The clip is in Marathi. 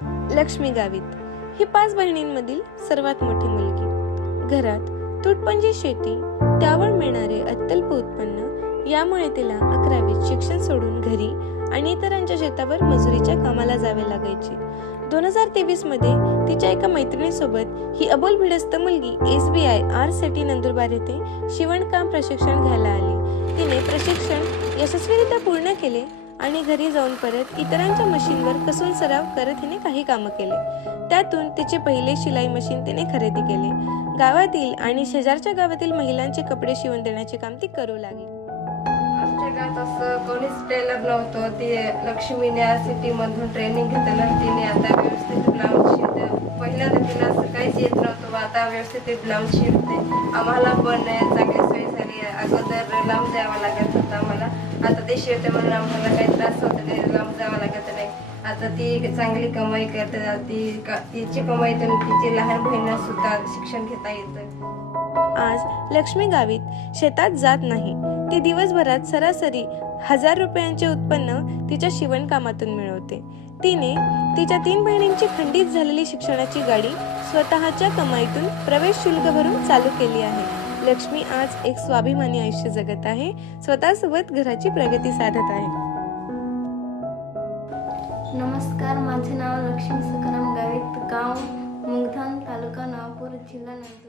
लक्ष्मी गावित ही 5 बहिणींमधील सर्वात मोठी मुलगी. घरात तुटपुंजी शेती, त्यावर मिळणारे अत्यल्प उत्पन्न यामुळे तिला 11वीत शिक्षण सोडून घरी आणि इतरांच्या शेतावर मजुरीच्या कामाला जावे लागायचे. 2023 मध्ये तिच्या एका मैत्रिणीसोबत ही अबोल भिडस्त मुलगी SBI R-City नंदुरबार येथे शिवणकाम प्रशिक्षण घ्यायला आली. तिने प्रशिक्षण यशस्वीरित्या पूर्ण केले आणि घरी जाऊन परत इतरांच्या मशीनवर कसून सराव करत हिने काही कामं केले. त्यातून तिचे पहिले शिलाई मशीन तिने खरेदी केले. गावातील आणि शेजारच्या गावातील महिलांचे कपडे शिवून देण्याचे काम ती करू लागली. आमच्या गावात असं कोणीच टेलर नव्हतं. ते लक्ष्मीने सिटी मधून ट्रेनिंग घेतलं. तिने आता व्यवस्थित ब्लाऊज शिवते. पहिल्यांदा तिला असं काहीच येत नव्हतं, आता व्यवस्थित ब्लाऊज शिवते. आम्हाला पण चांगली सोय झाली. अगोदर लांब जावं लागत होतं आम्हाला, आता ते शिवते म्हणून आम्हाला काही त्रास होत नाही, लांब जावं लागत नाही. आता ती चांगली कमाई करते. तिची कमाईतून तिची लहान बहिणींना सुद्धा शिक्षण घेता येतं. आज लक्ष्मी गावित शेतात जात नाही. ती दिवसभरात सरासरी 1000 रुपयांचे उत्पन्न तिच्या शिवणकामातून मिळवते. तिने तिच्या 3 बहिणींची खंडित झालेली शिक्षणाची गाडी स्वतःच्या कमाईतून प्रवेश शुल्क भरून चालू केली आहे. लक्ष्मी आज एक स्वाभिमानी आयुष्य जगत आहे. स्वतःसोबत घराची प्रगती साधत आहे. नमस्कार, माझे नाव लक्ष्मी सखाराम गावित, गाव मुंगधान, तालुका नवापूर, जिल्हा नंदुरबार.